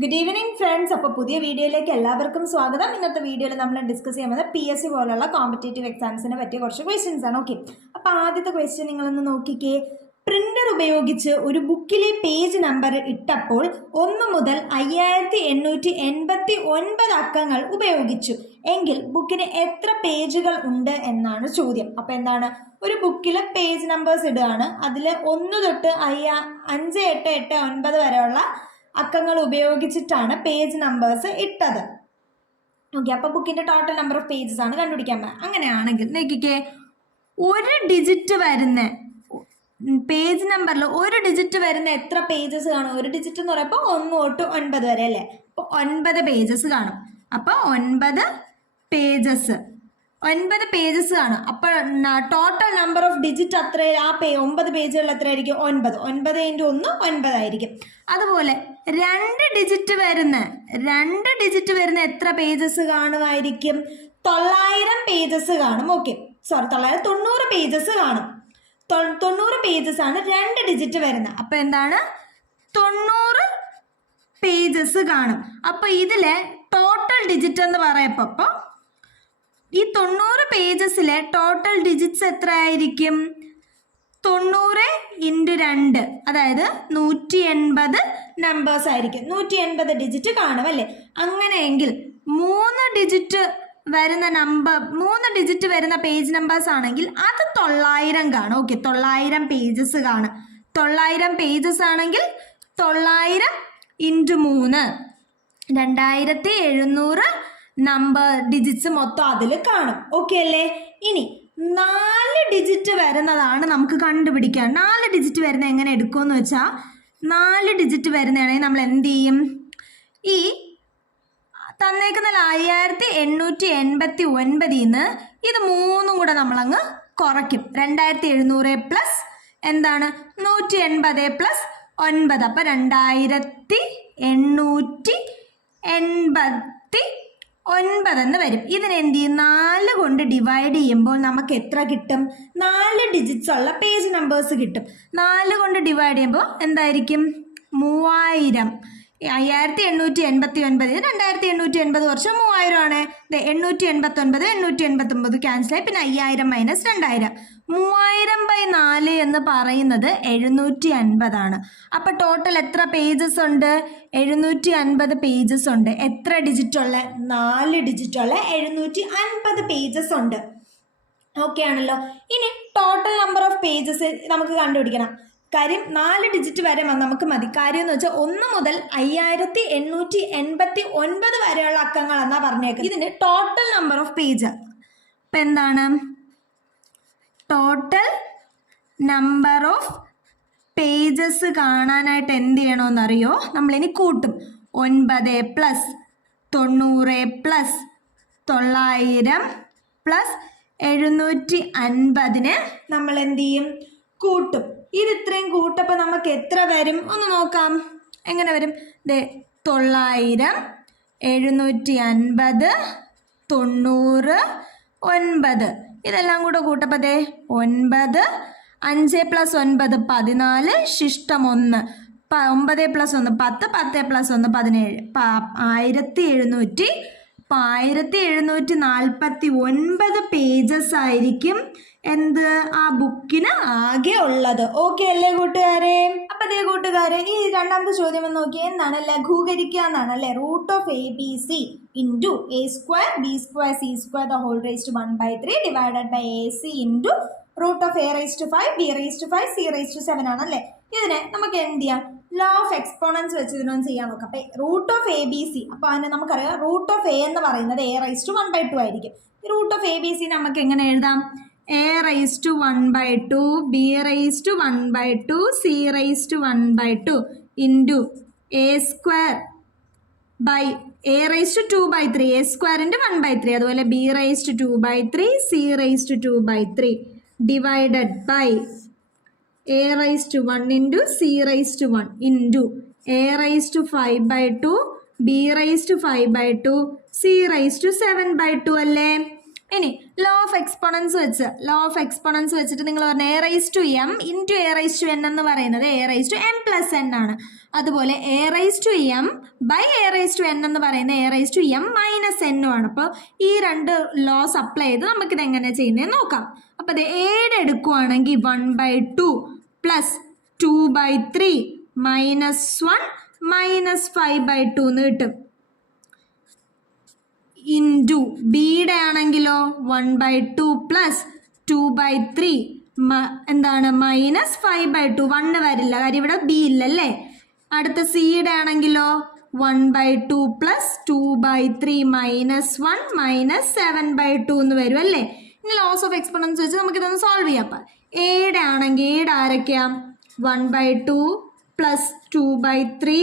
Good evening friends. അപ്പോൾ പുതിയ വീഡിയോയിലേക്ക് എല്ലാവർക്കും സ്വാഗതം. ഇന്നത്തെ വീഡിയോയിൽ നമ്മൾ ഡിസ്കസ് ചെയ്യുന്നത് PSC പോലുള്ള കോമ്പറ്റേറ്റീവ് എക്സാംസിനെ പറ്റിയ കുറച്ച് ക്വസ്റ്റ്യൻസ് ആണ്. ഓക്കെ, അപ്പോൾ ആദ്യത്തെ ക്വസ്റ്റ്യൻ നിങ്ങളൊന്ന് നോക്കിക്കേ. പ്രിന്റർ ഉപയോഗിച്ച് ഒരു ബുക്കിലെ പേജ് നമ്പർ ഇട്ടപ്പോൾ 1 മുതൽ 5889 അക്കങ്ങൾ ഉപയോഗിച്ചു എങ്കിൽ ബുക്കിന് എത്ര പേജുകൾ ഉണ്ട് എന്നാണ് ചോദ്യം. അപ്പോൾ എന്താണ്, ഒരു ബുക്കിൽ പേജ് നമ്പേഴ്സ് ഇടുകയാണ്. അതിൽ 1 തൊട്ട് 5, 8, 8, 9 വരെയുള്ള അക്കങ്ങൾ ഉപയോഗിച്ചിട്ടാണ് പേജ് നമ്പേഴ്സ് ഇട്ടത്. ഓക്കെ, അപ്പോൾ ബുക്കിന്റെ ടോട്ടൽ നമ്പർ ഓഫ് പേജസ് ആണ് കണ്ടുപിടിക്കാൻ പറ്റുക. അങ്ങനെയാണെങ്കിൽ നോക്കിക്കേ, ഒരു ഡിജിറ്റ് വരുന്ന പേജ് നമ്പറിൽ ഒരു ഡിജിറ്റ് വരുന്ന എത്ര പേജസ് കാണും? ഒരു ഡിജിറ്റ് എന്ന് പറയുമ്പോൾ 1 തൊട്ട് 9 വരെ അല്ലേ. അപ്പോൾ 9 പേജസ് കാണും. അപ്പോൾ 9 പേജസ് കാണും. അപ്പോൾ ടോട്ടൽ നമ്പർ ഓഫ് ഡിജിറ്റ് അത്ര ആ 9 പേജുകൾ എത്രയായിരിക്കും? 9. 9 × 1 9 ആയിരിക്കും. അതുപോലെ 2 ഡിജിറ്റ് വരുന്ന എത്ര പേജസ് കാണുമായിരിക്കും? 900 പേജസ് കാണും. ഓക്കെ, 990 പേജസ് കാണും. 90 പേജസ് ആണ് 2 ഡിജിറ്റ് വരുന്നത്. അപ്പൊ എന്താണ്, 90 പേജസ് കാണും. അപ്പൊ ഇതിലെ ടോട്ടൽ ഡിജിറ്റ് എന്ന് പറയപ്പോ ഈ 90 പേജസിലെ ടോട്ടൽ ഡിജിറ്റ്സ് എത്ര ആയിരിക്കും? 90 × 2, അതായത് 180 നമ്പേഴ്സ് ആയിരിക്കും. 180 ഡിജിറ്റ് കാണും അല്ലേ. അങ്ങനെയെങ്കിൽ 3 ഡിജിറ്റ് വരുന്ന പേജ് നമ്പേഴ്സ് ആണെങ്കിൽ അത് 900 കാണും. ഓക്കെ, 900 പേജസ് കാണും. 900 പേജസ് ആണെങ്കിൽ 900 × 3 2700 നമ്പർ ഡിജിറ്റ്സ് മൊത്തം അതിൽ കാണും. ഓക്കെ അല്ലേ. ഇനി 4 ഡിജിറ്റ് വരുന്നതാണ് നമുക്ക് കണ്ടുപിടിക്കാൻ. 4 ഡിജിറ്റ് വരുന്ന എങ്ങനെ എടുക്കുമെന്ന് വെച്ചാൽ, 4 ഡിജിറ്റ് വരുന്നതാണെങ്കിൽ നമ്മൾ എന്ത് ചെയ്യും? ഈ തന്നേക്കുന്ന 5889 ഇത് 3 കൂടെ നമ്മളങ്ങ് കുറയ്ക്കും. 2700 പ്ലസ് എന്താണ് 180 പ്ലസ് 9, അപ്പം 2889 എന്ന് വരും. ഇതിനെന്ത് ചെയ്യും? 4 കൊണ്ട് ഡിവൈഡ് ചെയ്യുമ്പോൾ നമുക്ക് എത്ര കിട്ടും? 4 ഡിജിറ്റ്സ് ഉള്ള പേജ് നമ്പേഴ്സ് കിട്ടും. 4 കൊണ്ട് ഡിവൈഡ് ചെയ്യുമ്പോൾ എന്തായിരിക്കും? 3000. 5889 2880 കുറച്ച് 3000 ആണ്. 889 ക്യാൻസലായി. പിന്നെ 5000 മൈനസ് 2000. 3000/4 എന്ന് പറയുന്നത് 750 ആണ്. അപ്പൊ ടോട്ടൽ എത്ര പേജസ് ഉണ്ട്? 750 പേജസ് ഉണ്ട്. എത്ര ഡിജിറ്റ് ഉള്ള? 4 ഡിജിറ്റ് ഉള്ള 750 പേജസ് ഉണ്ട്. ഓക്കെ ആണല്ലോ. ഇനി ടോട്ടൽ നമ്പർ ഓഫ് പേജസ് നമുക്ക് കണ്ടുപിടിക്കണം. കാര്യം 4 ഡിജിറ്റ് വരെ നമുക്ക് മതി. കാര്യം എന്ന് വെച്ചാൽ 1 മുതൽ 5889 വരെയുള്ള അക്കങ്ങൾ എന്നാ പറഞ്ഞേക്കുന്നത്. ഇതിന് ടോട്ടൽ നമ്പർ ഓഫ് പേജ് ഇപ്പൊ എന്താണ്? ടോട്ടൽ നമ്പർ ഓഫ് പേജസ് കാണാനായിട്ട് എന്ത് ചെയ്യണമെന്നറിയോ? നമ്മളിനി കൂട്ടും. 9 പ്ലസ് 90 പ്ലസ് 900 പ്ലസ് 750 നമ്മൾ എന്ത് ചെയ്യും? കൂട്ടും. ഇത് ഇത്രയും കൂട്ടപ്പോൾ നമുക്ക് എത്ര വരും? ഒന്ന് നോക്കാം. എങ്ങനെ വരും? 900 750 90 9 ഇതെല്ലാം കൂടെ കൂട്ടപ്പോൾ 9 5 പ്ലസ് 9 14 ശിഷ്ടം 1 9 പ്ലസ് 1 10 10 പ്ലസ് 1 17 1749 പേജസ് ആയിരിക്കും എന്ത് ആ ബുക്കിന് ആകെ ഉള്ളത്. ഓക്കെ അല്ലേ കൂട്ടുകാരെ? അപ്പൊ അതേ കൂട്ടുകാരെ, ഈ രണ്ടാമത്തെ ചോദ്യം എന്ന് നോക്കിയാൽ എന്താണ്? ലഘൂകരിക്കുക എന്നാണ് അല്ലെ. √ABC × A²B² C² ⁻³ divided by AC × √A⁵ B⁵ C⁻7 ആണല്ലേ. ഇതിനെ നമുക്ക് എന്ത് ചെയ്യാം? ലോ ഓഫ് എക്സ്പോണൻസ് വെച്ച് ഇതിനൊന്ന് ചെയ്യാൻ നോക്കാം. അപ്പൊ √ABC, അപ്പൊ അതിനെ നമുക്കറിയാം √A എന്ന് പറയുന്നത് A⁻² ആയിരിക്കും. √ABC നമുക്ക് എങ്ങനെ എഴുതാം? A⁻², B⁻², C⁻² × A²/A⁴ A² × 1/3, അതുപോലെ B⁻², C⁻², divided by A⁻1 × C⁻1 A⁵/2, B⁵/2, C⁻7/2 അല്ലേ. ഇനി ലോ ഓഫ് എക്സ്പോണൻസ് വെച്ചിട്ട് നിങ്ങൾ പറഞ്ഞ a raise to m into a raise to n എന്ന് പറയുന്നത് a raise to m plus n ആണ്. അതുപോലെ a raise to m by a raise to n എന്ന് പറയുന്നത് a raise to m minus എന്നും ആണ്. അപ്പോൾ ഈ രണ്ട് ലോസ് അപ്ലൈ ചെയ്ത് നമുക്കിത് എങ്ങനെ ചെയ്യുന്നത് നോക്കാം. അപ്പോൾ അത് ഏടെ എടുക്കുവാണെങ്കിൽ 1/2 പ്ലസ് 2/3 മൈനസ് 1 മൈനസ് 5/2 എന്ന് കിട്ടും. ഇൻറ്റു ബിയുടെ ആണെങ്കിലോ 1/2 പ്ലസ് 2/3 എന്താണ് മൈനസ് 5/2. 1 വരില്ല, കാര്യം ഇവിടെ ബി ഇല്ലല്ലേ. അടുത്ത സിയുടെ ആണെങ്കിലോ 1/2 പ്ലസ് 2/3 മൈനസ് 1 മൈനസ് 7/2 എന്ന് വരും അല്ലേ. ഇനി ലോസ് ഓഫ് എക്സ്പോണൻസ് വെച്ച് നമുക്കിതൊന്ന് സോൾവ് ചെയ്യാം. അപ്പം എയുടെ ആണെങ്കിൽ ഏടെ ആരൊക്കെയാ 1/2 പ്ലസ് 2/3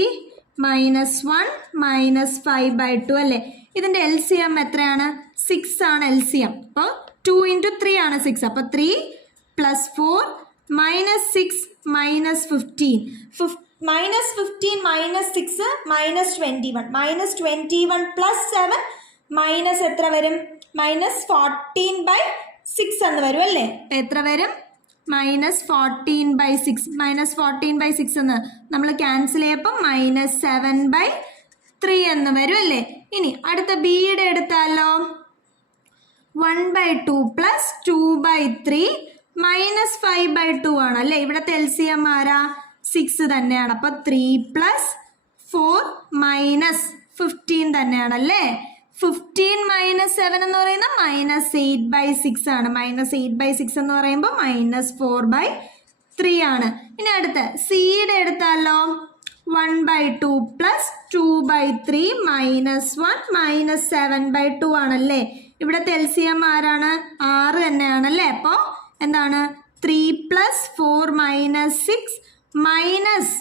മൈനസ് 1 മൈനസ് 5/2 അല്ലേ. ഇതിൻ്റെ എൽ സി എം എത്രയാണ്? 6 ആണ് എൽ സി എം. അപ്പോൾ 2 × 3 ആണ് 6. അപ്പോൾ 3 plus 4 minus 6 minus 15 minus 15 minus 6 minus 21 minus 21 plus 7 minus എത്ര വരും? മൈനസ് 14/6 എന്ന് വരും അല്ലേ. അപ്പം എത്ര വരും? മൈനസ് 14/6. മൈനസ് 14/6 എന്ന് നമ്മൾ ക്യാൻസൽ ചെയ്യപ്പോൾ മൈനസ് 7/3 എന്ന് വരും അല്ലേ. ഇനി അടുത്ത ബിയുടെ എടുത്താലോ 1/2 പ്ലസ് 2/3 മൈനസ് 5/2 ആണ് അല്ലേ. ഇവിടുത്തെ എൽ സി എം ആരാ? 6 തന്നെയാണ്. അപ്പോൾ 3 പ്ലസ് 4 മൈനസ് 15 തന്നെയാണല്ലേ. 15 മൈനസ് 7 എന്ന് പറയുന്നത് മൈനസ് 8/6 ആണ്. മൈനസ് 8/6 എന്ന് പറയുമ്പോൾ മൈനസ് 4/3 ആണ്. ഇനി അടുത്ത സിയുടെ എടുത്താലോ 1/2 പ്ലസ് 2/3 മൈനസ് 1 മൈനസ് 7/2 ആണല്ലേ. ഇവിടുത്തെ എൽ സി എം ആരാണ്? 6 തന്നെയാണല്ലേ. അപ്പോൾ എന്താണ് 3 പ്ലസ് 4 മൈനസ് 6 മൈനസ്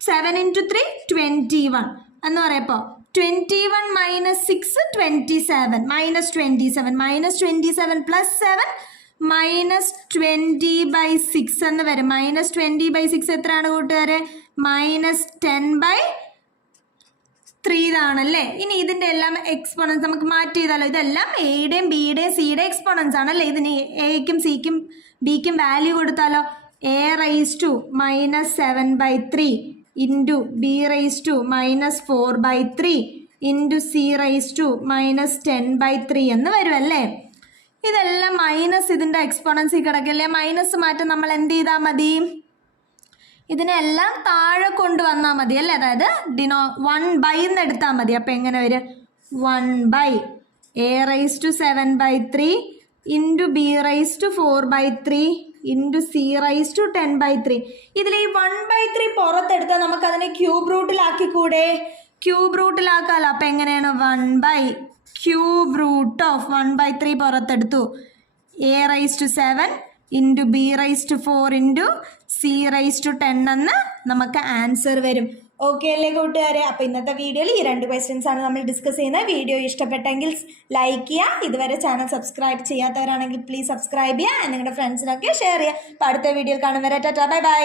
7 × 3 21 എന്ന് പറയപ്പോൾ 21 minus 6 27 minus 27 minus 27 plus 7 minus 20/6 എന്ന് വരും. മൈനസ് 20/6 എത്രയാണ് കൂട്ടുകാരെ? മൈനസ് 10/3 ഇതാണല്ലേ. ഇനി ഇതിൻ്റെ എല്ലാം എക്സ്പോണൻസ് നമുക്ക് മാറ്റി ചെയ്താലോ. ഇതെല്ലാം എയുടെയും ബിയുടെയും സിയുടെയും എക്സ്പോണൻസ് ആണല്ലേ. ഇതിന് എയ്ക്കും സിക്കും ബിക്കും വാല്യൂ കൊടുത്താലോ a raise to minus 7/3 into b raise to minus 4/3 into c raise to minus 10/3 എന്ന് വരുമല്ലേ. ഇതെല്ലാം മൈനസ് ഇതിൻ്റെ എക്സ്പോണൻസിൽ കിടക്കല്ലേ. മൈനസ് മാറ്റം നമ്മൾ എന്ത് ചെയ്താൽ മതി? ഇതിനെല്ലാം താഴെ കൊണ്ടുവന്നാൽ മതി അല്ലേ. അതായത് 1/, എന്ന് എടുത്താൽ മതി. അപ്പോൾ എങ്ങനെ വരും? 1/, a raise to 7/3 into b raise to 4/3 into c raise to 10/3. ഇതിൽ ഈ 1/3 പുറത്തെടുത്താൽ നമുക്കതിനെ ക്യൂബ് റൂട്ടിലാക്കിക്കൂടെ? ക്യൂബ് റൂട്ടിലാക്കാമല്ലോ. അപ്പം എങ്ങനെയാണ്? 1/, ക്യൂബ് റൂട്ട് ഓഫ് 1/3 പുറത്തെടുത്തു. A raise to 7 into b raise to 4 into c raise to 10 എന്ന് നമുക്ക് ആൻസർ വരും. ഓക്കെ അല്ലേ കൂട്ടുകാരെ? അപ്പോൾ ഇന്നത്തെ വീഡിയോയിൽ ഈ 2 ക്വസ്റ്റ്യൻസ് ആണ് നമ്മൾ ഡിസ്കസ് ചെയ്യുന്നത്. വീഡിയോ ഇഷ്ടപ്പെട്ടെങ്കിൽ ലൈക്ക് ചെയ്യുക. ഇതുവരെ ചാനൽ സബ്സ്ക്രൈബ് ചെയ്യാത്തവരാണെങ്കിൽ പ്ലീസ് സബ്സ്ക്രൈബ് ചെയ്യുക. നിങ്ങളുടെ ഫ്രണ്ട്സിനൊക്കെ ഷെയർ ചെയ്യുക. അപ്പോൾ അടുത്ത വീഡിയോയിൽ കാണും വരെ ടാറ്റാ ബൈ ബൈ.